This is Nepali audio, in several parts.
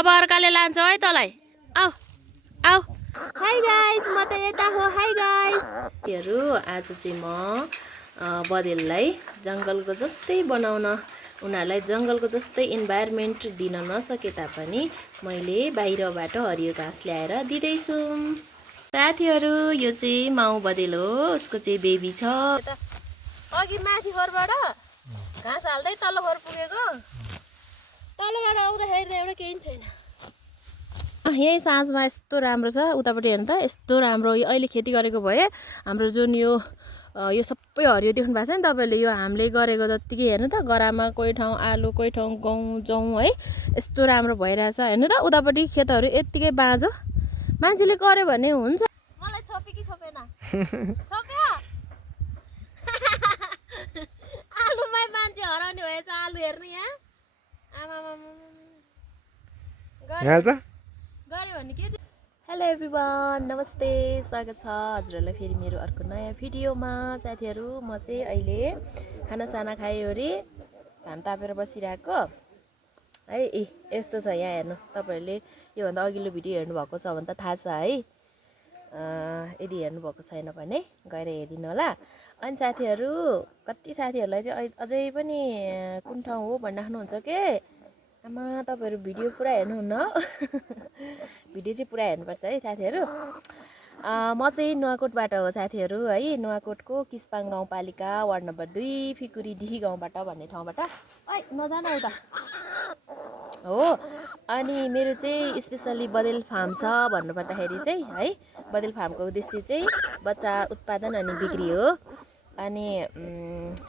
अब अर्काले लान्छ है तँलाई। आऊ आऊ। हाई गाइस, म त यता हो। हाई गाइस आज चाहिँ म बदेललाई जङ्गलको जस्तै बनाउन, उनीहरूलाई जङ्गलको जस्तै इन्भाइरोमेन्ट दिन नसके तापनि मैले बाहिरबाट हरियो घाँस ल्याएर दिँदैछु। साथीहरू, यो चाहिँ माउ बदेल हो, उसको चाहिँ बेबी छ। अघि माथि घरबाट घाँस हाल्दै तल्लो घर पुगेको, तलबाट आउँदाखेरि त एउटा केही छैन। यही साँझमा यस्तो राम्रो छ, उतापट्टि हेर्नु त यस्तो राम्रो। यो अहिले खेती गरेको भए हाम्रो जुन यो सबै हरियो देख्नु भएको छ नि तपाईँले, यो हामीले गरेको जत्तिकै हेर्नु त, गरामा कोही ठाउँ आलु, कोही ठाउँ गहुँ जौँ है, यस्तो राम्रो भइरहेछ। हेर्नु त उतापट्टि खेतहरू यत्तिकै बाँझो। मान्छेले गर्यो भने हुन्छ। मलाई छोपे कि छोपेन? छोप्यो। आलुमै मान्छे हराउने भएछ। आलु हेर्नु यहाँ, आमामा गऱ्यो भने के? हेलो एभ्रिवान, नमस्ते, स्वागत छ हजुरहरूलाई फेरि मेरो अर्को नयाँ भिडियोमा। साथीहरू, म चाहिँ अहिले खानासाना खायो अरे घाम तापेर बसिरहेको है। यस्तो छ यहाँ हेर्नु, तपाईँहरूले योभन्दा अघिल्लो भिडियो हेर्नुभएको छ भने त थाहा छ है। यदि हेर्नुभएको छैन भने गएर हेरिदिनु होला। अनि साथीहरू, कति साथीहरूलाई चाहिँ अझै पनि कुन ठाउँ हो भनिराख्नुहुन्छ के? आमा तपाईँहरू भिडियो पुरा हेर्नुहुन्न। भिडियो चाहिँ पुरा हेर्नुपर्छ है साथीहरू। म चाहिँ नुवाकोटबाट हो साथीहरू है, नुवाकोटको किस्पाङ गाउँपालिका वार्ड नम्बर 2 फिकुरीडिही गाउँबाट भन्ने ठाउँबाट। नजान उता हो। अनि मेरो चाहिँ स्पेसल्ली बदेल फार्म छ भन्नुपर्दाखेरि चाहिँ है, बदेल फार्मको उद्देश्य चाहिँ बच्चा उत्पादन अनि बिक्री हो। अनि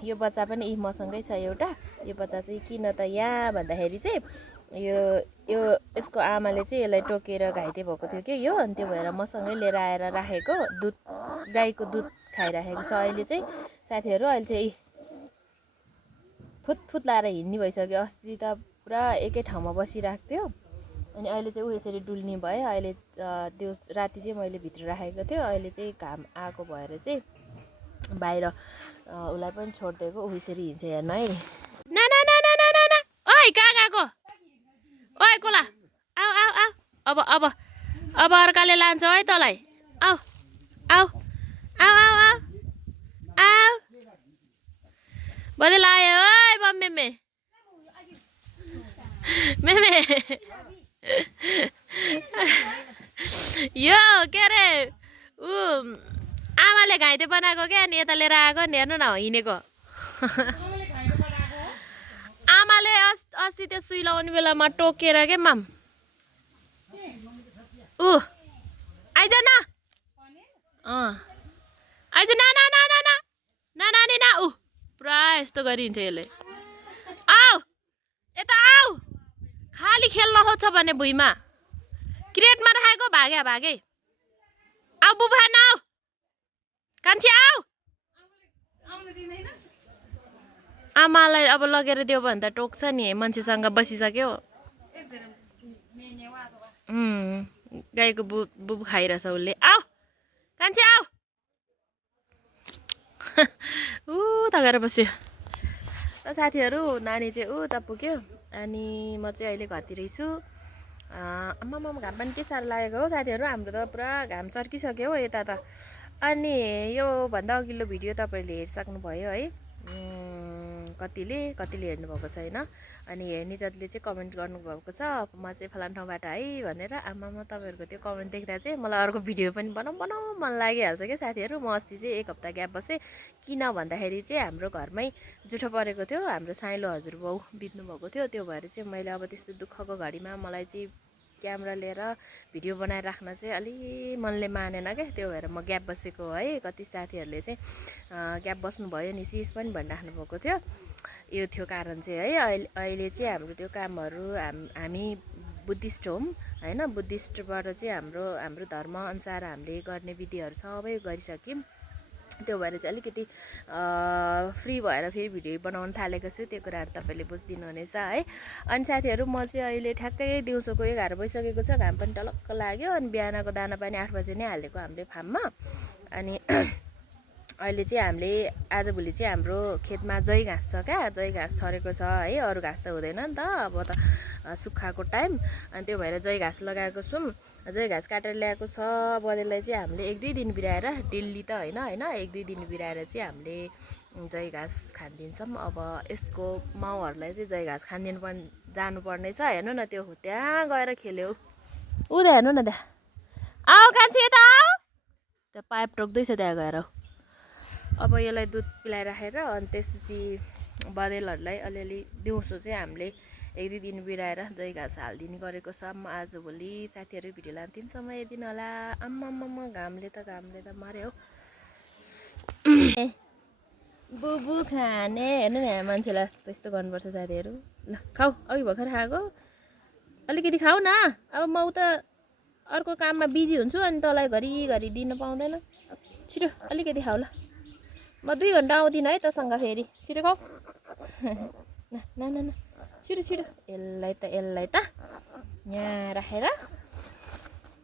यो बच्चा पनि मसँगै छ एउटा। यो बच्चा चाहिँ किन त यहाँ भन्दाखेरि चाहिँ यसको आमाले चाहिँ यसलाई टोकेर घाइते भएको थियो कि यो, अनि त्यो भएर मसँगै लिएर आएर राखेको। दुध, गाईको दुध खाइराखेको छ अहिले चाहिँ साथीहरू। अहिले चाहिँ फुत लाएर हिँड्ने भइसक्यो। अस्ति त पुरा एकै ठाउँमा बसिरहेको थियो, अनि अहिले चाहिँ यसरी डुल्ने भयो। अहिले त्यो राति चाहिँ मैले भित्र राखेको थियो, अहिले चाहिँ घाम आएको भएर चाहिँ बाहिर उसलाई पनि छोडिदिएको। यसरी हिँड्छ हेर्नु है। ना ना ना ना ना ना ना, ओइ कहाँ गएको? ओइ कोला, आऊ आऊ आऊ। अब अर्काले लान्छ है तँलाई। आऊ आऊ आऊ आऊ आऊ आऊ। बदेल आयो। ओइ मम्मी मेमे यो के अरे आमाले घाइते बनाएको क्या, अनि यता लिएर आएको नि। हेर्नु न हिँडेको। आमाले अस्ति त्यो सुई लाउने बेलामा टोकेर के माम। आइज न, आइज ना ना ना ना ना ना नानी ना। पुरा यस्तो गरी हिँड्छ यसले। आऊ यता आऊ, खाली खेल्न खोज्छ भने भुइँमा क्रेटमा राखेको भागे। आऊ बुबा न, आऊ कान्छी आऊ। आमालाई अब लगेर दियो भने त टोक्छ नि, मान्छेसँग बसिसक्यो। गाईको बुबु खाइरहेछ उसले। आऊ कान्छी आऊ। त गएर बस्यो। त साथीहरू, नानी चाहिँ उता पुग्यो, अनि म चाहिँ अहिले घरतिर छु। आमामा घाम पनि के साह्रो लागेको हो साथीहरू। हाम्रो त पुरा घाम चर्किसक्यो हो यता त। अनि योभन्दा अघिल्लो भिडियो तपाईँहरूले हेरिसक्नुभयो है। कतिले हेर्नुभएको छैन। अनि हेर्ने जतिले चाहिँ कमेन्ट गर्नुभएको छ, म चाहिँ फलाना ठाउँबाट है भनेर। आमामा तपाईँहरूको त्यो कमेन्ट देख्दा चाहिँ मलाई अर्को भिडियो पनि बनाउँ मन लागिहाल्छ क्या साथीहरू। म अस्ति चाहिँ एक हप्ता ग्याप बसेँ। किन भन्दाखेरि चाहिँ हाम्रो घरमै जुठो परेको थियो, हाम्रो साइलो हजुरबाउ बित्नु भएको थियो। त्यो भएर चाहिँ मैले अब त्यस्तो दुःखको घडीमा मलाई चाहिँ क्यामेरा लिएर भिडियो बनाएर राख्न चाहिँ अलि मनले मानेन क्या। त्यो भएर म ग्याप बसेको है। कति साथीहरूले चाहिँ ग्याप बस्नुभयो नि सिस पनि भनिराख्नु भएको थियो। यो थियो कारण चाहिँ है। अहिले चाहिँ हाम्रो त्यो कामहरू हामी बुद्धिस्ट हौँ होइन। बुद्धिस्टबाट चाहिँ हाम्रो धर्मअनुसार हामीले गर्ने विधिहरू सबै गरिसक्यौँ। त्यो भएर चाहिँ अलिकति फ्री भएर फेरि भिडियो बनाउन थालेको छु। त्यो कुराहरू तपाईँले बुझिदिनु हुनेछ है। अनि साथीहरू, म चाहिँ अहिले ठ्याक्कै दिउँसोको 11 बजिसकेको छ। घाम पनि टलक्क लाग्यो। अनि बिहानको दाना पानी 8 बजे नै हालेको हामीले फार्ममा। अनि अहिले चाहिँ हामीले आजभोलि चाहिँ हाम्रो खेतमा जय घाँस छ क्या, जय घाँस छरेको छ है। अरू घाँस त हुँदैन नि त, अब त सुक्खाको टाइम। अनि त्यो भएर जय घाँस लगाएको छौँ। जय घाँस काटेर ल्याएको छ। बँदेललाई चाहिँ हामीले 1-2 दिन बिराएर, डेली त होइन 1-2 दिन बिराएर चाहिँ हामीले जय घाँस खानिदिन्छौँ। अब यसको माउहरूलाई चाहिँ जय घाँस खानिदिनु जानुपर्ने छ। हेर्नु न, त्यो त्यहाँ गएर खेल्यो उता, हेर्नु न त्यहाँ। आऊ कान्छी यता आऊ, त्यो पाइप टोक्दैछ त्यहाँ गएर। अब यसलाई दुध पिलाइराखेर अनि त्यसपछि बँदेलहरूलाई अलिअलि दिउँसो चाहिँ हामीले 1-2 दिन बिराएर जय घाँस हालिदिने गरेको छ। म आजभोलि साथीहरू भिडियो लान्थिनसम्म हेरिदिनु होला। आम्मामा घामले त माऱ्यो हौ। बुबु खाने, हेर्नु न यहाँ मान्छेलाई त्यस्तो गर्नुपर्छ साथीहरू। ल खाऊ, अघि भर्खर खाएको, अलिकति खाऊ न। अब म उता अर्को काममा बिजी हुन्छु अनि तँलाई घरिघरि दिन पाउँदैन। छिटो अलिकति खाऊ ल, म 2 घन्टा आउँदिनँ है तँसँग फेरि। छिटो खाऊ न न न, छिटो छिटो। यसलाई त यहाँ राखेर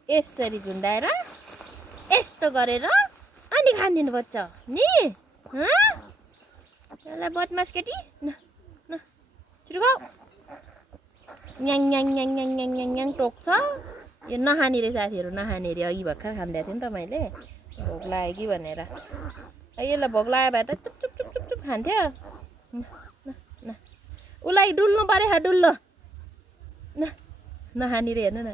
यसरी झुन्डाएर यस्तो गरेर अनि खानिदिनुपर्छ नि। यसलाई बदमास केटी। न न, छिटो खाऊ। न्याङ न्याङ न्याङ न्याङ न्याङ न्याङ न्याङ टोक्छ। यो नखाने रे साथीहरू, नखाने रे। अघि भर्खर खानिदिएको थिएँ नि त मैले, भोक लाग्यो कि भनेर। यसलाई भोक लाग्यो भए त चुप चुप चुप चुप चुप खान्थ्यो। न न न, उसलाई डुल्नु पऱ्यो, डुल्लो न। नखाने रे, हेर्नु न,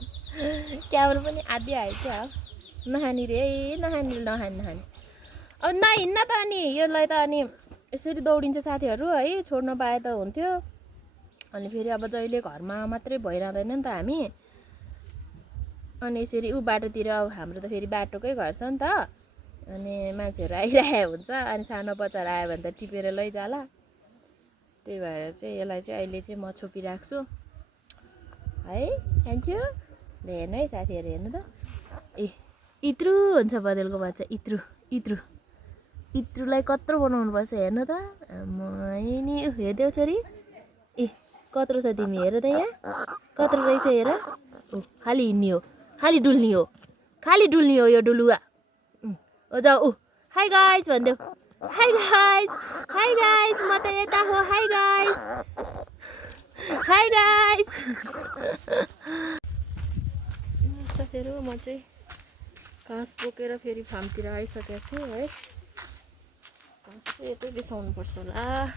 क्यामेरा पनि आधी आयो क्या। नखाने रे, नखाने। अब नहिँड्न त अनि यसलाई त अनि यसरी दौडिन्छ साथीहरू है। छोड्न पाए त हुन्थ्यो। अनि फेरि अब जहिले घरमा मात्रै भइरहँदैन नि त हामी। अनि यसरी ऊ बाटोतिर, अब हाम्रो त फेरि बाटोकै घर छ नि त। अनि मान्छेहरू आइरहेको हुन्छ, अनि सानो बच्चाहरू आयो भने त टिपेर लैजाला। त्यही भएर चाहिँ यसलाई चाहिँ अहिले चाहिँ म छोपिरहेको छु है। Thank you. हेर्नु है साथीहरू, हेर्नु त, ए इत्रु हुन्छ बँदेलको बच्चा। इत्रुलाई कत्रो बनाउनुपर्छ हेर्नु त। नि हेरिदेऊ छोरी, ए कत्रो छ तिमी, हेर त यहाँ कत्रो रहेछ हेर। खालि हिँड्ने हो, खालि डुल्ने हो यो डुलुवा। हो जाऊ। हाई गाइज भनिदेऊ। हाई गाइज म त यता हो। हाई गाइज साथीहरू, म चाहिँ घाँस बोकेर फेरि फार्मतिर आइसकेको छु है। घाँस चाहिँ यतै बिसाउनुपर्छ होला।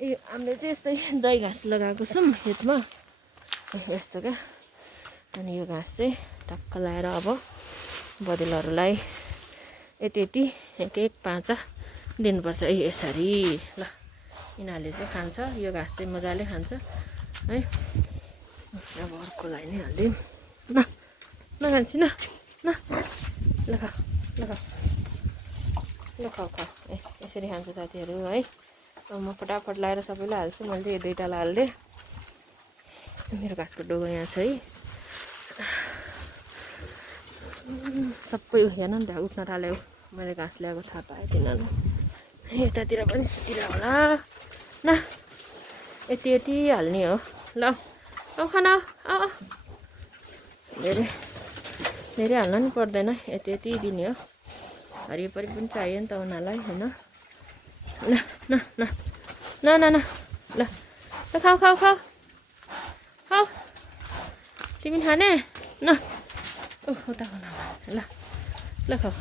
ए हामीले चाहिँ यस्तै जय घाँस लगाएको छौँ खेतमा, यस्तो क्या। अनि यो घाँस चाहिँ टक्क लाएर अब बँदेलहरूलाई यति एक पाँचा दिनुपर्छ है यसरी। ल यिनीहरूले चाहिँ खान्छ, यो घाँस चाहिँ मजाले खान्छ है। अब अर्कोलाई नै हालिदिउँ न। नखान्छ न, ल खाऊ। ए यसरी खान्छ साथीहरू है। अब म फटाफट लाएर सबैलाई हाल्छु। मैले यो 2टालाई हालिदिएँ। मेरो घाँसको डोगो यहाँ छ है। सबै हेर्नु नि त्यहाँ उठ्न थाल्यो। मैले घाँस ल्याएको थाहा पाएँ तिनीहरू। यतातिर पनि सुतिर होला न। यति हाल्ने हो। ल औ खाना आऊ। धेरै हाल्न नि पर्दैन, यति दिने हो। हरियोपरि पनि चाहियो नि त उनीहरूलाई होइन। न ल खाऊ। तिमी खाने न। उता ल खाऊ।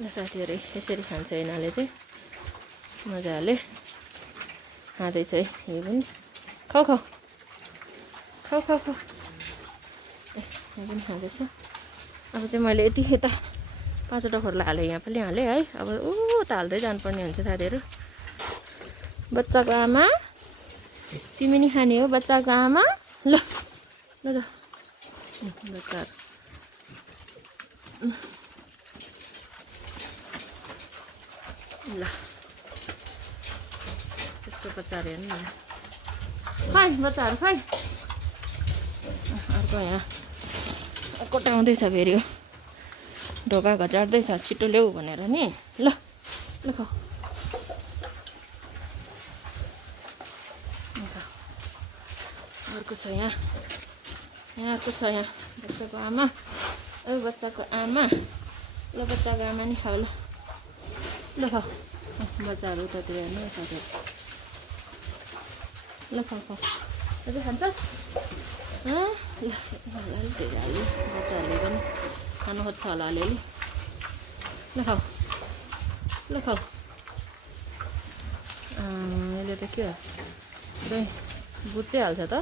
ल साथीहरू, यसरी खान्छ यिनीहरूले चाहिँ मजाले खाँदैछ है। यो पनि खाऊ। ए यो पनि खाँदैछ। अब चाहिँ मैले यता 5वटा खोर्ला हालेँ, यहाँ पनि हालेँ है। अब उता हाल्दै जानुपर्ने हुन्छ साथीहरू। बच्चाको आमा तिमी नि खाने हो, बच्चाको आमा। ल बच्चाहरू ल त्यसको बच्चाहरू हेर्नु न। खै बच्चाहरू खै। अर्को यहाँ कोटाउँदैछ फेरि, ढोका घचाड्दैछ छिटो ल्याऊ भनेर नि। ल खाऊ। अर्को छ यहाँ, अर्को छ यहाँ बच्चाको आमा। ओ बच्चाको आमा ल बच्चाको आमा नि खाऊ ल ल खाऊ बच्चाहरू उतातिर हेर्नु साथीहरू ल खाऊ खाऊ अझै खान्छस् ल अलिक धेरै हाल्यो बच्चाहरूले पनि खानु खोज्छ होला अलिअलि ल खाऊ ल खाऊ यसले त के हो दही बुझिहाल्छ त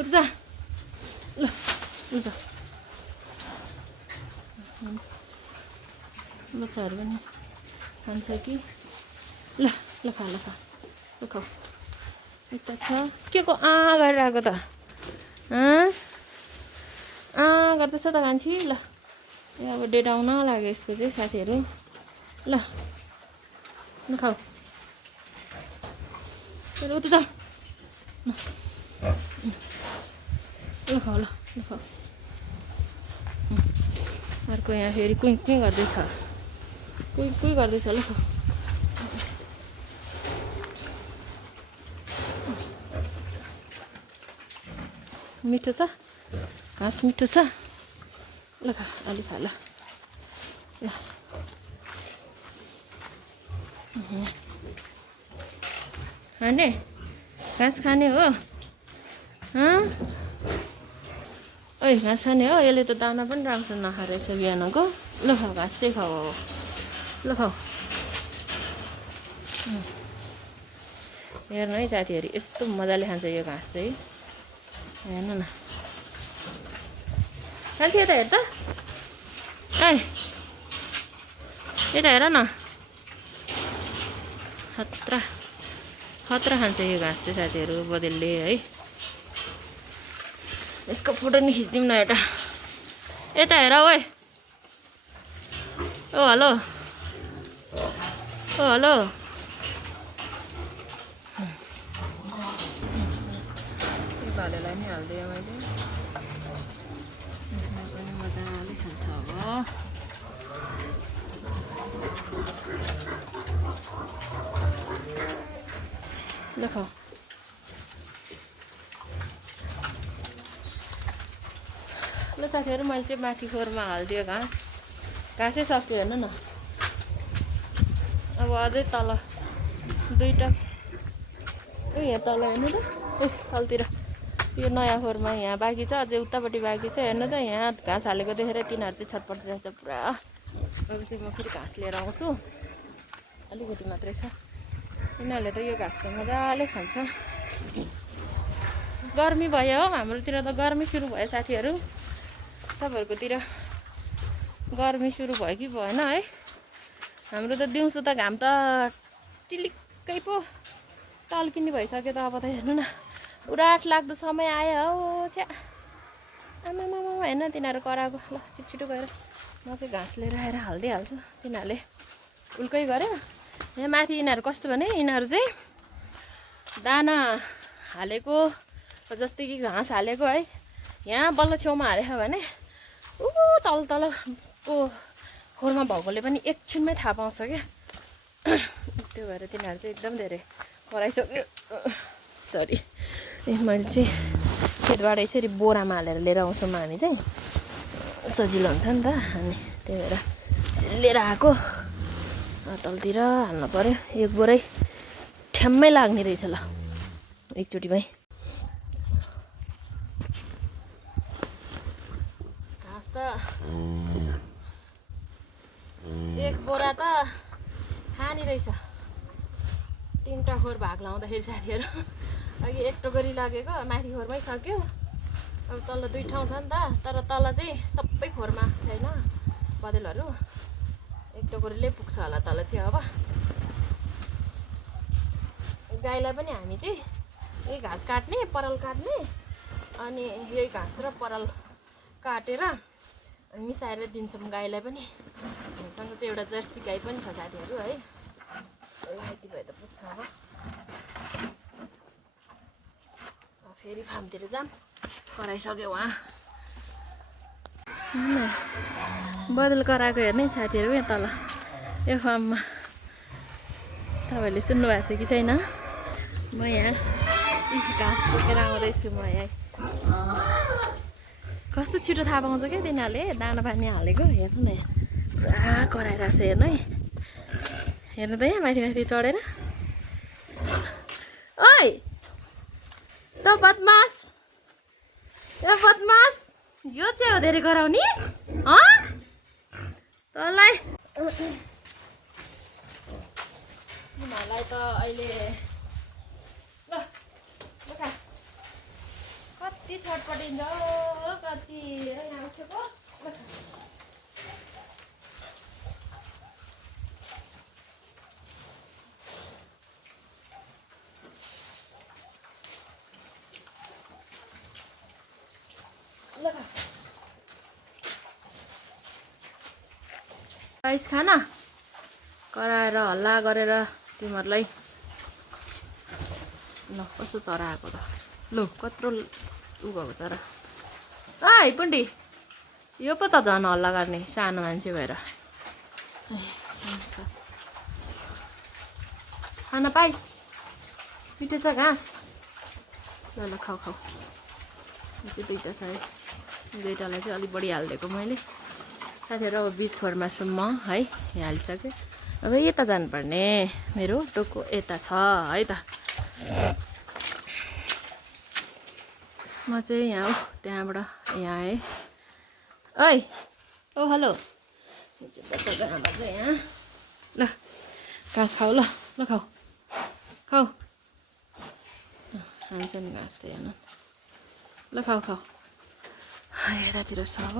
उता ल ल बच्चाहरू पनि खान्छ कि ल ल खा ल खा ल खाऊ यता छ के को गरेर आएको त गर्दैछ त कान्छी ल यो अब डेट आउन लाग्यो यसको चाहिँ साथीहरू ल ल खाऊ उता जाऊ ल खाऊ ल ल खाऊ अर्को यहाँ फेरि कुइँ कुइँ गर्दैछ कुइँ कुइँ गर्दैछ ल खाऊ मिठो छ घाँस मिठो छ ल खा अलि खा ल ल खाने घाँस खाने हो ओइ घाँस खाने हो यसले त दाना पनि राम्रो नखाएछ बिहानको ल खाऊ घाँस चाहिँ खाऊ अब ल खाऊ हेर्नु है साथीहरू यस्तो मजाले खान्छ यो घाँस चाहिँ हेर्नु न खान्छ यता हेर त ए यता हेर न खतरा खतरा खान्छ यो घाँस चाहिँ साथीहरू बदेलले है यसको फोटो नि खिचिदिउँ न एउटा यता हेर ओइ ओ हेलो ओ हेलो भालेलाई नि हालिदिएँ मैले पनि मजाले खान्छ अब ल खाऊ ल साथीहरू मैले चाहिँ माथि खोरमा हालिदियो घाँसै सक्यो हेर्नु न अब अझै तल दुईवटा यहाँ तल हेर्नु त ए तलतिर यो नयाँ खोरमा यहाँ बाँकी छ अझै उतापट्टि बाँकी छ हेर्नु त यहाँ घाँस हालेको देखेर तिनीहरू चाहिँ छटपट रहेछ पुरा अब चाहिँ म फेरि घाँस लिएर आउँछु अलिकति मात्रै छ यिनीहरूले त यो घाँस त मजाले खान्छ गर्मी भयो हो हाम्रोतिर त गर्मी सुरु भयो साथीहरू तपाईँहरूकोतिर गर्मी सुरु भयो कि भएन है हाम्रो त दिउँसो त घाम त टिलिक्कै पो टल्किने भइसक्यो त अब त हेर्नु न उराट लाग्दो समय आयो हो छ्या आमामा होइन तिनीहरू कराएको ल छिटो गएर म चाहिँ घाँस लिएर आएर हालिदिइहाल्छु तिनीहरूले उल्कै गऱ्यो यहाँ माथि यिनीहरू कस्तो भने यिनीहरू चाहिँ दाना हालेको जस्तै कि घाँस हालेको है यहाँ बल्ल छेउमा हालेको भने ऊ तल तलको खोरमा भएकोले पनि एकछिनमै थाहा पाउँछ क्या त्यो भएर तिनीहरू चाहिँ एकदम धेरै कराइसक्यो सरी मैले चाहिँ खेतबाट यसरी बोरामा हालेर लिएर आउँछौँ हामी चाहिँ सजिलो हुन्छ नि त अनि त्यही भएर यसरी लिएर आएको तलतिर हाल्नु पऱ्यो एक बोरै ठ्याम्मै लाग्ने रहेछ ल एकचोटिमै घाँस त एक बोरा त खाने रहेछ 3टा खोर भाग लाउँदाखेरि साथीहरू अघि एक टोकरी लागेको माथि खोरमै सक्यो अब तल 2 ठाउँ छ नि त तर तल चाहिँ सबै खोरमा छैन बदेलहरू एक टोकरीले पुग्छ होला तल चाहिँ अब गाईलाई पनि हामी चाहिँ यही घाँस काट्ने पराल काट्ने अनि यही घाँस र पराल काटेर मिसाएर दिन्छौँ गाईलाई पनि हामीसँग चाहिँ एउटा जर्सी गाई पनि छ साथीहरू है यति भए त पुग्छ अब फेरि फार्मतिर जाम कराइसक्यो उहाँ बदल कराएको हेर्ने साथीहरू यहाँ तल यो फार्ममा तपाईँहरूले सुन्नुभएको छ कि छैन म यहाँ घाँस बोकेर आउँदैछु म यहाँ कस्तो छिटो थाहा पाउँछ क्या तिनीहरूले दाना पानी हालेको हेर्नु न पुरा कराइरहेको छ हेर्नु है हेर्नु त यहाँ माथि माथि चढेर ओइ त बदमास यो चाहिँ हो धेरै गराउने तँलाई तिमीहरूलाई त अहिले ल कति छटपटिन्छ कति यहाँ उठेको राइस खाना कराएर हल्ला गरेर तिमीहरूलाई ल कस्तो चरा आएको त ल कत्रो उ भएको चरा है पुन्डी यो पो त झन् हल्ला गर्ने सानो मान्छे भएर खाना पाइस मिठो छ घाँस ल ल खाऊ खाऊ यो चाहिँ दुइटा छ है दुइटालाई चाहिँ अलिक बढी हालिदिएको मैले साथीहरू अब बिच खोरमा छु म है यहाँ हालिसकेँ अब यता जानुपर्ने मेरो टोको यता छ है त म चाहिँ यहाँ हो त्यहाँबाट यहाँ आएँ ओइ ओ हेलो यो चाहिँ बच्चाको आमा चाहिँ यहाँ ल घाँस खाऊ ल ल खाऊ खाऊ खान्छ नि घाँस त हेर्नु ल खाऊ खाऊ यतातिर छ अब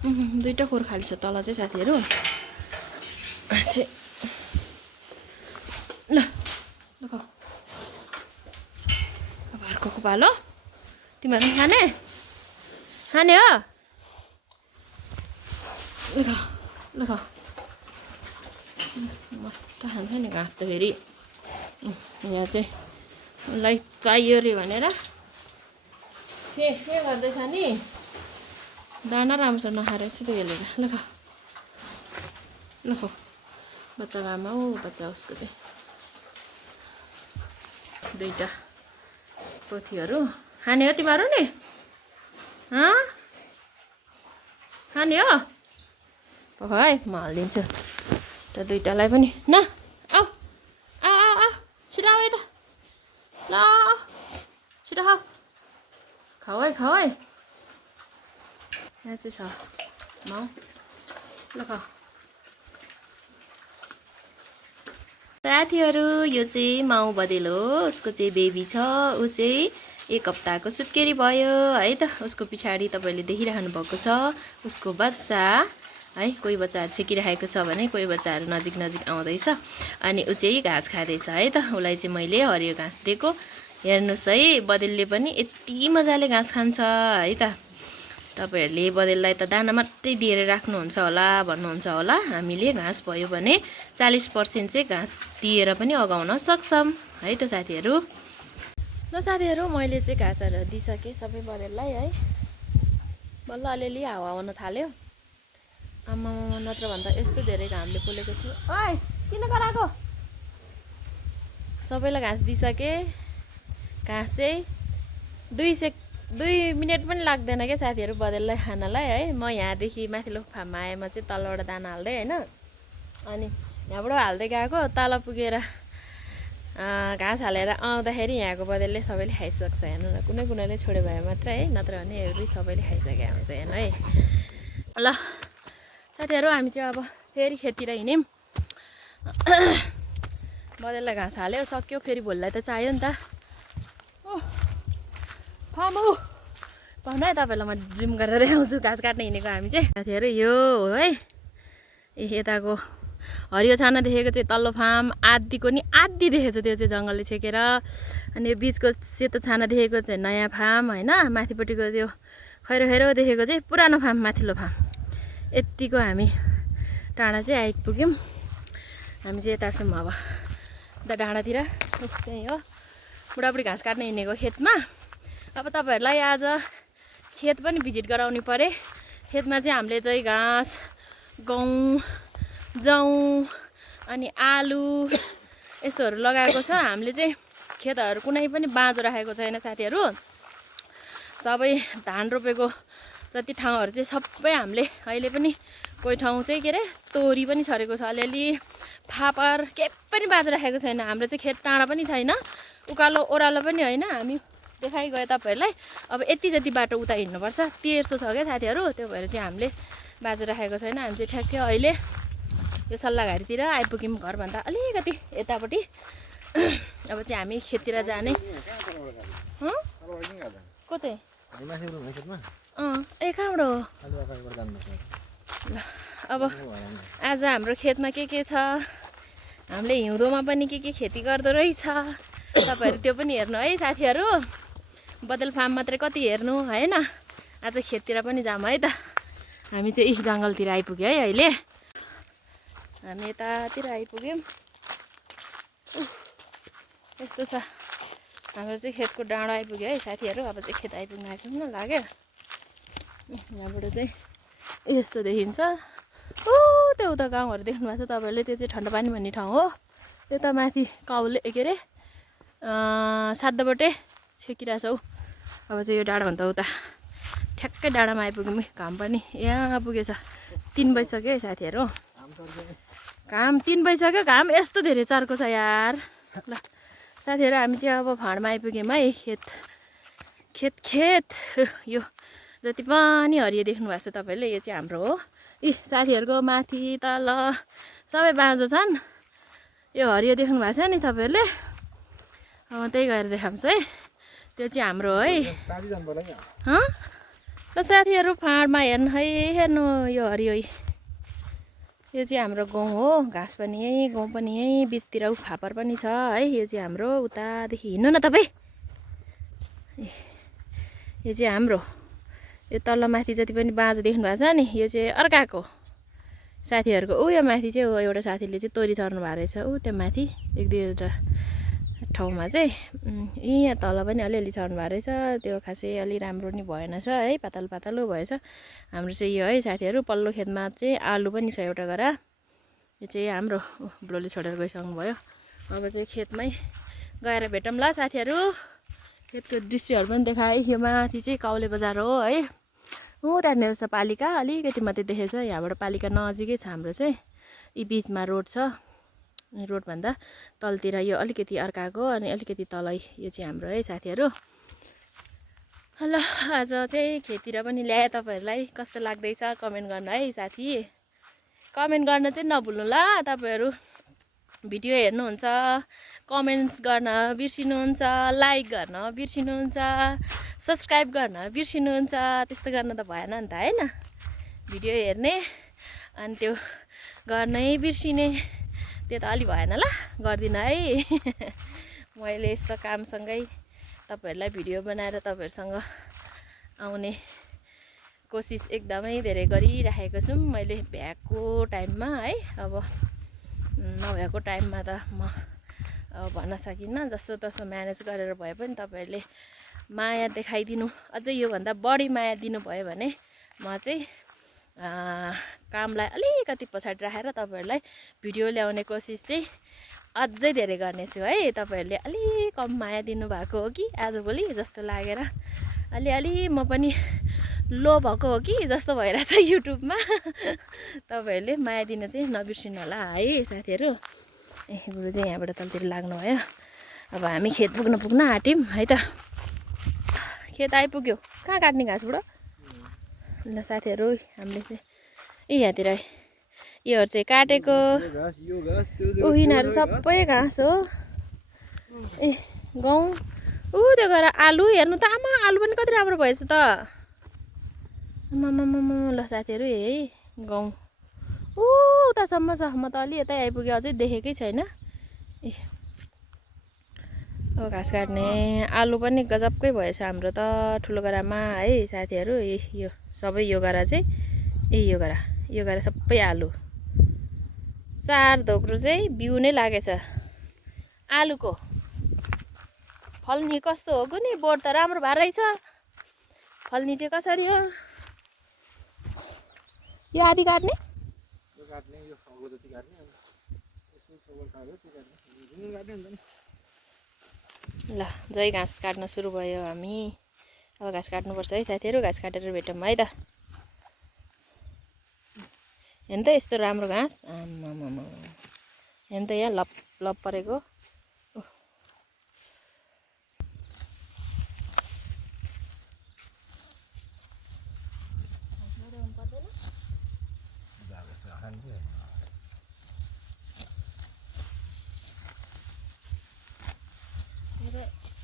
दुइटा खोर खाली छ तल चाहिँ साथीहरू चाहिँ ल ल खाऊ अब अर्को पालो तिमीहरू पनि खाने खाने हो ल खाऊ ल खाऊ मस्त खान्छ नि घाँस त फेरि यहाँ चाहिँ उसलाई चाहियो अरे भनेर के गर्दैछ नि दाना राम्रोसँग नखाएर यस्तो हेलेर ल खाऊ ल खाऊ बच्चाको आमा हो बच्चा उसको चाहिँ दुइटा पोथीहरू खाने हो तिमीहरू नि खाने हो पख है म हालिदिन्छु त दुइटालाई पनि न आऊ आऊ आऊ आऊ छिटो आऊ यता ल छिटो खाऊ खाऊ है यहाँ चाहिँ छ माउ ल खाऊ साथीहरू यो चाहिँ माउ बदेल हो उसको चाहिँ बेबी छ ऊ चाहिँ 1 हप्ताको सुत्केरी भयो है त उसको पछाडि तपाईँले देखिरहनु भएको छ उसको बच्चा है कोही बच्चाहरू छेकिरहेको छ भने कोही बच्चाहरू नजिक नजिक आउँदैछ अनि ऊ चाहिँ घाँस खाँदैछ है त उसलाई चाहिँ मैले हरियो घाँस दिएको हेर्नुहोस् है बदेलले पनि यति मजाले घाँस खान्छ है त तपाईहरूले बदेललाई त दाना मात्रै दिएर राख्नुहुन्छ होला भन्नुहुन्छ होला हामीले घाँस भयो भने 40% चाहिँ घाँस दिएर पनि अगाउन सक्छौँ है त साथीहरू ल साथीहरू मैले चाहिँ घाँसहरू दिइसकेँ सबै बदेललाई है बल्ल अलिअलि हावा आउन थाल्यो आमा नत्र भन्दा यस्तो धेरै घामले पोलेको थियो ओइ किन कराएको सबैलाई घाँस दिइसकेँ घाँस चाहिँ 2 मिनट पनि लाग्दैन क्या साथीहरू बदेललाई खानलाई है म यहाँदेखि माथिल्लो फार्ममा आएमा चाहिँ तलबाट दाना हाल्दै होइन अनि यहाँबाट हाल्दै गएको तल पुगेर घाँस हालेर आउँदाखेरि यहाँको बदेलले सबैले खाइसक्छ हेर्नु न कुनै कुनैले छोड्यो भए मात्रै है नत्र भने हेर्नु सबैले खाइसकेको हुन्छ हेर्नु है ल साथीहरू हामी चाहिँ अब फेरि खेततिर हिँड्यौँ बदेललाई घाँस हाल्यो सक्यो फेरि भोलिलाई त चाहियो नि त फार्म हो पाउनु है तपाईँलाई म ड्रिम गरेर देखाउँछु घाँस काट्न हिँडेको हामी चाहिँ साथीहरू यो हो है यताको हरियो छाना देखेको चाहिँ तल्लो फार्म आधीको नि आधी देखेको छ त्यो चाहिँ जङ्गलले छेकेर अनि यो बिचको सेतो छाना देखेको चाहिँ नयाँ फार्म होइन माथिपट्टिको त्यो खैरो खैरो देखेको चाहिँ पुरानो फार्म माथिल्लो फार्म यतिको हामी टाढा चाहिँ आइपुग्यौँ हामी चाहिँ यता छौँ अब उता डाँडातिर त्यही हो बुढाबुढी घाँस काट्न हिँडेको खेतमा अब तपाईँहरूलाई आज खेत पनि भिजिट गराउनु परे खेतमा चाहिँ हामीले चाहिँ घाँस गहुँ जौँ अनि आलु यस्तोहरू लगाएको छ हामीले चाहिँ खेतहरू कुनै पनि बाँझो राखेको छैन साथीहरू। सबै धान रोपेको जति ठाउँहरू चाहिँ सबै हामीले अहिले पनि कोही ठाउँ चाहिँ के अरे तोरी पनि छरेको छ अलिअलि, फापर केही पनि बाँझो राखेको छैन। हाम्रो चाहिँ खेत टाढा पनि छैन, उकालो ओह्रालो पनि होइन। हामी देखाइगयो तपाईँहरूलाई। अब यति जति बाटो उता हिँड्नुपर्छ, तेर्सो छ क्या साथीहरू। त्यो भएर चाहिँ हामीले बाँझो राखेको छैन। हामी चाहिँ ठ्याक्कै अहिले यो सल्लाहघारीतिर आइपुग्यौँ, घरभन्दा अलिकति यतापट्टि। अब चाहिँ हामी खेततिर जाने। को चाहिँ ए कहाँबाट हो? ल अब आज हाम्रो खेतमा के छ, हामीले हिउँदोमा पनि के खेती गर्दो रहेछ तपाईँहरू त्यो पनि हेर्नु है साथीहरू। बदल फार्म मात्रै कति हेर्नु होइन, आज खेततिर पनि जाऊँ है त। हामी चाहिँ जङ्गलतिर आइपुग्यो है अहिले। हामी यतातिर आइपुग्यौँ। यस्तो छ हाम्रो चाहिँ खेतको डाँडो आइपुग्यो है साथीहरू। अब चाहिँ खेत आइपुग्न लाग्यो। यहाँबाट चाहिँ यस्तो देखिन्छ। त्यो उता गाउँहरू देख्नु भएको छ तपाईँहरूले, त्यो चाहिँ ठन्डा पानी भन्ने ठाउँ हो। यता माथि काउले के अरे साध्दबटे छेकिरहेछौँ। अब चाहिँ यो डाँडाभन्दा उता ठ्याक्कै डाँडामा आइपुग्यौँ। घाम पनि यहाँ पुगेछ, 3 बजिसक्यो है साथीहरू। घाम 3 बजिसक्यो, घाम यस्तो धेरै चर्को छ यार। ल साथीहरू हामी चाहिँ अब फाँडमा आइपुग्यौँ है। खेत यो जति पनि हरियो देख्नु भएको छ तपाईँहरूले, यो चाहिँ हाम्रो हो। साथीहरूको माथि तल सबै बाँझो छन्। यो हरियो देख्नु भएको छ नि तपाईँहरूले, अब त्यही गएर देखाउँछु है। त्यो चाहिँ हाम्रो है। ल साथीहरू फाँडमा हेर्नु है, हेर्नु यो हरियो। यो चाहिँ हाम्रो गाउँ हो, घाँस पनि यहीँ, गाउँ पनि यहीँ, बिचतिर फापर पनि छ है। यो चाहिँ हाम्रो, उतादेखि हिँड्नु न तपाईँ। यो चाहिँ हाम्रो, यो तल माथि जति पनि बाँझो देख्नु भएको छ नि, यो चाहिँ अर्काको साथीहरूको। यो माथि चाहिँ एउटा साथीले चाहिँ तोरी छर्नु भएको रहेछ। त्यो माथि 1-2 ठाउँमा चाहिँ यहाँ तल पनि अलिअलि छर्नु भएको रहेछ। त्यो खासै अलि राम्रो नि भएन छ है, पातलो भएछ। हाम्रो चाहिँ यो है साथीहरू। पल्लो खेतमा चाहिँ आलु पनि छ एउटा गरा। यो चाहिँ हाम्रो ब्लोले छोडेर गइसक्नु भयो। अब चाहिँ खेतमै गएर भेटौँ ल साथीहरू। खेतको दृश्यहरू पनि देखाएँ। यो माथि चाहिँ काउले बजार हो है। त्यहाँनिर छ पालिका, अलिकति मात्रै देखेछ। यहाँबाट पालिका नजिकै छ हाम्रो चाहिँ। यी बिचमा रोड छ, रोडभन्दा तलतिर यो अलिकति अर्काको, अनि अलिकति तलै यो चाहिँ हाम्रो है साथीहरू। ल आज चाहिँ खेततिर पनि ल्याएँ तपाईँहरूलाई। कस्तो लाग्दैछ कमेन्ट गर्नु है साथी। कमेन्ट गर्न चाहिँ नभुल्नु ल तपाईँहरू। भिडियो हेर्नुहुन्छ, कमेन्ट्स गर्न बिर्सिनुहुन्छ, लाइक गर्न बिर्सिनुहुन्छ, सब्सक्राइब गर्न बिर्सिनुहुन्छ। त्यस्तो गर्न त भएन नि त होइन। भिडियो हेर्ने अनि त्यो गर्नै बिर्सिने, त्यो त अलि भएन ल, गर्दिनँ है। मैले यस्तो कामसँगै तपाईँहरूलाई भिडियो बनाएर तपाईँहरूसँग आउने कोसिस एकदमै धेरै गरिराखेको छु मैले भ्याएको टाइममा है। अब नभएको टाइममा त म भन्न सकिनँ, जसोतसो म्यानेज गरेर भए पनि तपाईँहरूले माया देखाइदिनु, अझै योभन्दा बढी माया दिनुभयो भने म चाहिँ कामलाई अलिकति पछाडि राखेर तपाईँहरूलाई भिडियो ल्याउने कोसिस चाहिँ अझै धेरै गर्नेछु है। तपाईँहरूले अलि कम माया दिनुभएको हो कि आजभोलि जस्तो लागेर, अलि म पनि लो भएको हो कि जस्तो भइरहेछ युट्युबमा। तपाईँहरूले माया दिन चाहिँ नबिर्सिनु होला है साथीहरू। बुढो चाहिँ यहाँबाट तलतिर लाग्नुभयो। अब हामी खेत पुग्न आँट्यौँ है त। खेत आइपुग्यो। कहाँ काट्ने घाँस बुढो? ल साथीहरू हामीले चाहिँ यहाँतिर योहरू चाहिँ काटेको, यिनीहरू सबै घाँस हो। गहुँ त्यो गएर आलु हेर्नु त, आमा आलु पनि कति राम्रो भएछ त। आमामामा ल साथीहरू है गहुँ उतासम्म छ। म त अलि यतै आइपुगेँ, अझै देखेकै छैन। अब घाँस काट्ने आलु पनि गजबकै भएछ हाम्रो त ठुलो गरामा है साथीहरू। यो सबै यो गरा चाहिँ यो गरा सबै आलु। 4 धोक्रो चाहिँ बिउ नै लागेछ आलुको। फल्ने कस्तो हो कुनि, बोट त राम्रो भएर रहेछ। फल्ने चाहिँ कसरी हो? यो आदि काट्ने, ल जही घाँस काट्न सुरु भयो हामी अब घाँस काट्नुपर्छ है साथीहरू घाँस काटेर भेटौँ है त हेर्नु त यस्तो राम्रो घाँस आम्मामा हेर्नु त यहाँ लप लप परेको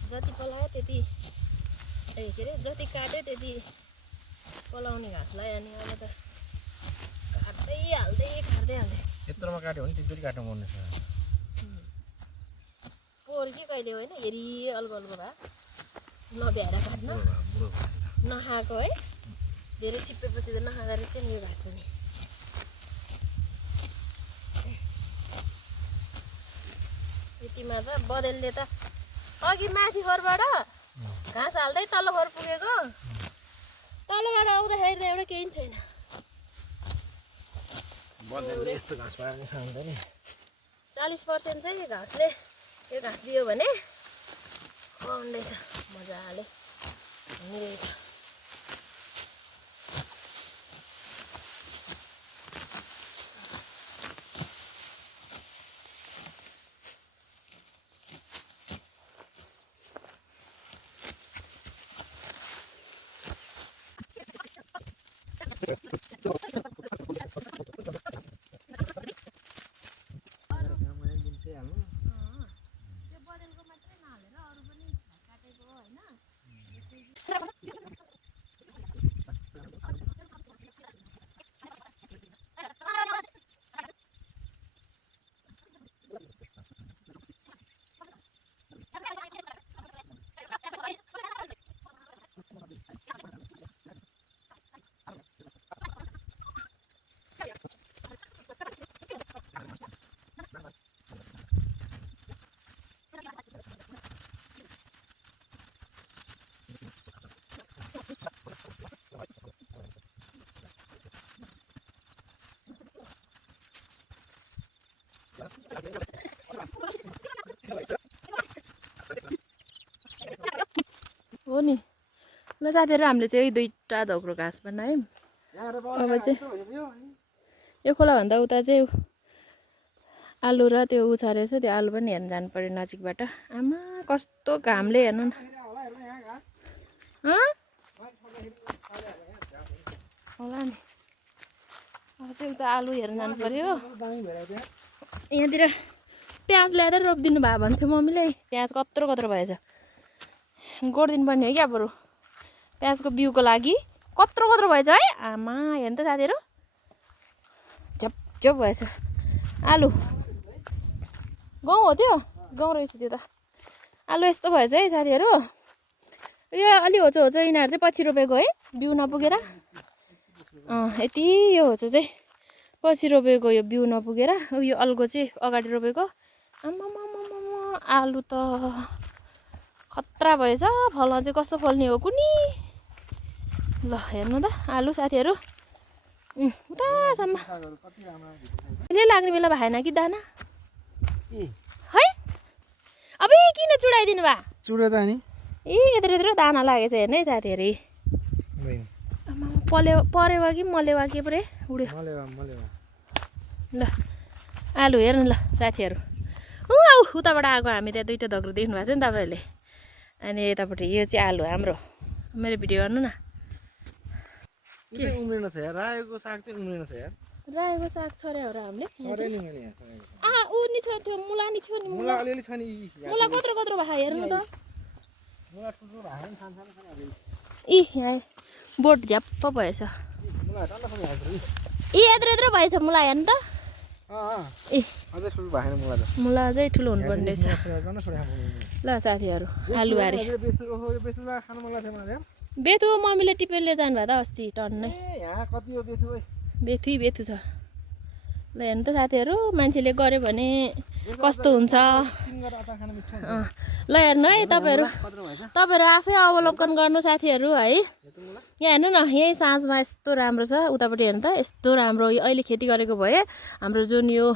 जति पलायो त्यति के अरे जति काट्यो त्यति पलाउने घाँसलाई अनि अब त काट्दै हाल्दै यत्रोमा काट्यो भने तिनचोटि काट्नु पर्ने छ पोहोर चाहिँ कहिले होइन हेरी अल्गो भए नभ्याएर काट्न नखाएको है धेरै छिप्पेपछि त नखाँदा रहेछ नि यो घाँस पनि यतिमा त बदेलले त अघि माथि खोरबाट घाँस हाल्दै तल्लो खोर पुगेको तलबाट आउँदाखेरि त एउटा केही छैन 40% चाहिँ घाँसले यो घाँस दियो भने आउँदैछ मजाले हुनेरहेछ हो नि ल साथीहरु हामीले चाहिँ दुईटा धोक्रो घाँस बनायौं अब चाहिँ यो खोला भन्दा उता चाहिँ आलु र त्यो उ छ रहेछ त्यो आलु पनि हेर्न जानु पर्यो नजिकबाट आमा कस्तो घामले हेर्नु न होला नि अब चाहिँ उता आलु हेर्न जानु पर्यो यहाँतिर प्याज ल्याएर रोपिदिनु भयो भन्थ्यो मम्मीले प्याज कत्रो कत्रो भएछ गोड्दिनु पर्ने हो क्या बरु प्याजको बिउको लागि कत्रो कत्रो भएछ है आमा हेर्नु त साथीहरु झप भएछ आलु गहुँ हो त्यो गहुँ रहेछ त्यो त आलु यस्तो भएछ है साथीहरु यो अलि होचो यिनीहरू चाहिँ पछि रोपेको है बिउ नपुगेर यति यो होचो चाहिँ पछि रोपेको यो बिउ नपुगेर यो अलगो चाहिँ अगाडि रोपेको आम्मामामामा आलु त खतरा भएछ फल्न चाहिँ कस्तो फल्ने हो कुनी ल हेर्नु त आलु साथीहरु उतासम्म अहिले लाग्ने बेला भएन कि दाना है अब किन चुडाइदिनु भा चुडे त नि यत्रो यत्रो दाना लागेछ हेर्नु है साथीहरु परेवा कि मलेवा के परे उड्यो ल आलु हेर्नु ल साथीहरु उताबाट आएको हामी त्यहाँ दुईटा धग्रो देख्नु भएको छ नि तपाईहरुले अनि यतापट्टि यो चाहिँ आलु हाम्रो मेरो भिडियो गर्नु न के उम्रिन छ यार रायोको साग चाहिँ उम्रिन छ यार रायोको साग छरे हो र हामीले छरे नि मैले उ नि छ त्यो मुला नि थियो नि मुला अलिअलि छ नि मुला कत्रो कत्रो भए हेर्नु त मुला ठुलो भए नि सानो छ नि यहाँ बोट झ्याप्प भएछ मुला टन्ना पनि हाल्छ यत्रो यत्रो भएछ मुला हेर्नु त अझै ठुलो भएन मुला त मुला चाहिँ ठुलो हुनुपर्ने रहेछ ल साथीहरु आलु बारी बेथु मम्मीले टिपेर लिएर जानु भयो त अस्ति टन्नै बेथु छ ल हेर्नु त साथीहरु मान्छेले गर्यो भने कस्तो हुन्छ ल हेर्नु है तपाईहरु आफै अवलोकन गर्नु साथीहरु है यहाँ हेर्नु न यही साँझमा यस्तो राम्रो छ उतापट्टि हेर्नु त यस्तो राम्रो यो अहिले खेती गरेको भए हाम्रो जुन यो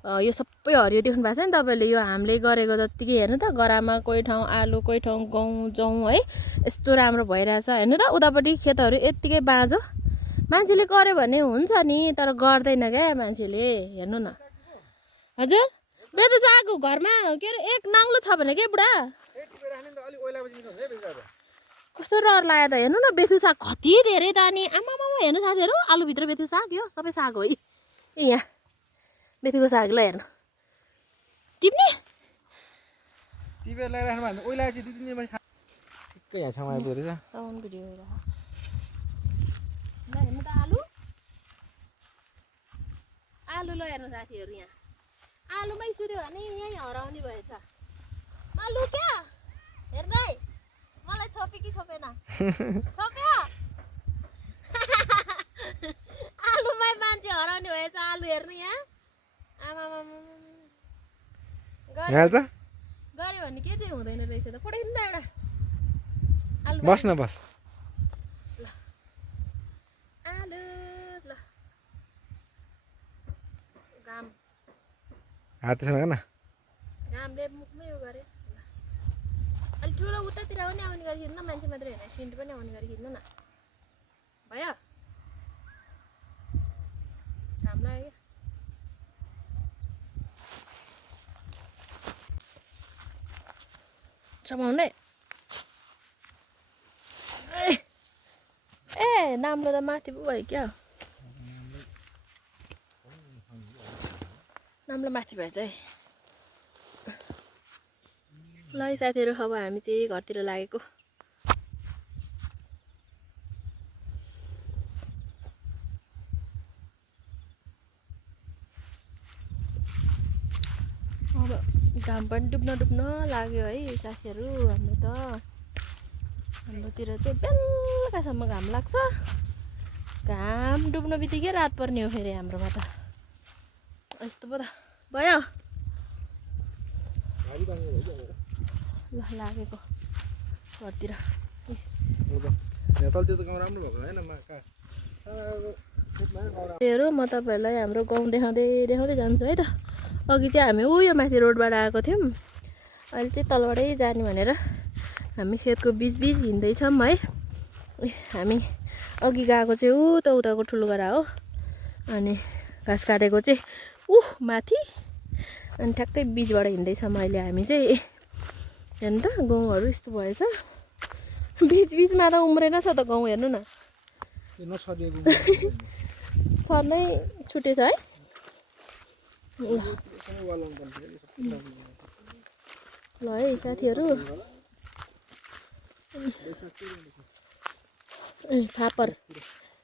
यो सबै हरियो देख्नु भएको छ नि तपाईँले यो हामीले गरेको जत्तिकै हेर्नु त गरामा कोही ठाउँ आलु कोही ठाउँ गहुँ जौँ है यस्तो राम्रो भइरहेछ हेर्नु त उतापट्टि खेतहरू यत्तिकै बाँझो मान्छेले गर्यो भने हुन्छ नि तर गर्दैन क्या मान्छेले हेर्नु न हजुर बेथु सागको घरमा के अरे एक नाङ्लो छ भने के बुढा कस्तो रहर लाग्यो त हेर्नु न बेथु साग कति धेरै त अनि आमामा हेर्नु साथीहरू आलुभित्र बेथु साग यो सबै साग हो ए यहाँ बेथुको साग ल हेर्नु टिप्ने टिपेर ल्याइराख्नु भयो भने ओइला चाहिँ 2-3 दिनमा ठिक्कै यहाँ छाउँ आइपुग्दो रहेछ साउन्ड भिडियो ल हेर्नु त आलु आलु ल हेर्नु साथीहरू यहाँ आलुमै सुत्यो भने यहीँ हराउने भएछ मालु क्या हेर्नु है मलाई छोपे कि छोपेन छोप्यो आलुमै मान्छे हराउने भएछ आलु हेर्नु यहाँ आमामा गऱ्यो भने के चाहिँ हुँदैन रहेछ त पठाइदिनु न एउटा आलु बस न बस ल आलु ल घाम हातसँग न घामले मुखमै उयो गरे अलिक ठुलो उतातिर पनि आउने गरी खिच्नु न मान्छे मात्रै होइन सिन्ट पनि आउने गरी खिच्नु न भयो घाम लाग्यो समाउने ए नाम्लो त माथि पो भयो क्या नाम्लो माथि भएछ है ल है साथीहरू अब हामी चाहिँ घरतिर लागेको अब घाम पनि डुब्न लाग्यो है साथीहरू हाम्रोतिर चाहिँ बेलुकासम्म घाम लाग्छ घाम डुब्न बित्तिकै रात पर्ने हो फेरि हाम्रोमा त यस्तो पो त भयो ल लागेको घरतिर त्योहरू म तपाईँहरूलाई हाम्रो गाउँ देखाउँदै जान्छु है त अघि चाहिँ हामी उयो माथि रोडबाट आएको थियौँ अहिले चाहिँ तलबाटै जाने भनेर हामी खेतको बिच हिँड्दैछौँ है हामी अघि गएको चाहिँ उताको ठुलोगडा हो अनि घाँस काटेको चाहिँ माथि अनि ठ्याक्कै बिचबाट हिँड्दैछौँ अहिले हामी चाहिँ हेर्नु त गाउँहरू यस्तो भएछ बिचमा त उम्रेन छ त गाउँ हेर्नु न छर्नै छुटेछ है ल है साथीहरू फापर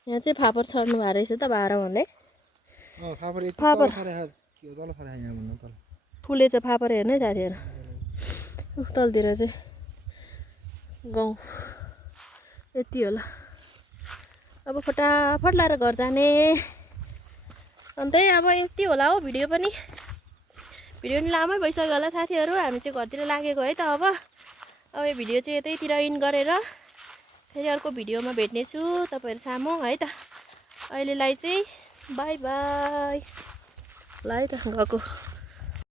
यहाँ चाहिँ फापर छर्नु भएको रहेछ त भाडाहरूले फापर फुलेछ फापर हेर्नु है साथीहरू तलतिर चाहिँ गाउँ यति होला अब फटाफट लाएर घर जाने अन्त अब यति होला हो भिडियो पनि लामै भइसक्यो होला साथीहरू हामी चाहिँ घरतिर लागेको है त अब यो भिडियो चाहिँ यतैतिर इन गरेर फेरि अर्को भिडियोमा भेट्नेछु तपाईँहरू सामु है त अहिलेलाई चाहिँ बाई बाई ल है त गएको